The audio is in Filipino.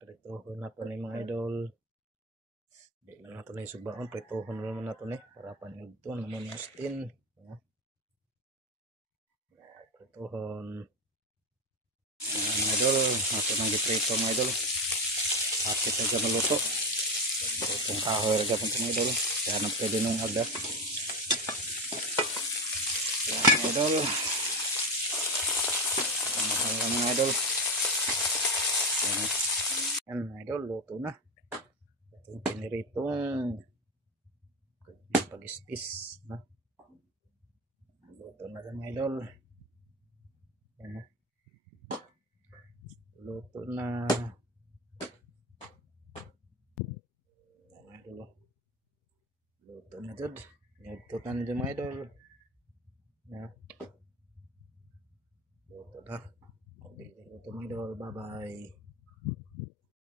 Prituhon na to ni mga idol. Di lang na to ni subaon. Prituhon naman na to ni. Para paniod to. Naman yung stin. Prituhon. Mga idol. Ito nang giprito mga idol. Hapit na dyan maluto. Itong kahoy na dyan mga idol. Kaya na pwede nung agda. Mga idol. Mahal na mga idol. Yan mga idol. Luto na. Itong piniritong pag-istis. Luto na dyan mga idol. Yan na. Luto na. Mga idol. Luto na dyan. Luto na dyan mga idol. Yan. Luto na. Luto mga idol. Bye bye.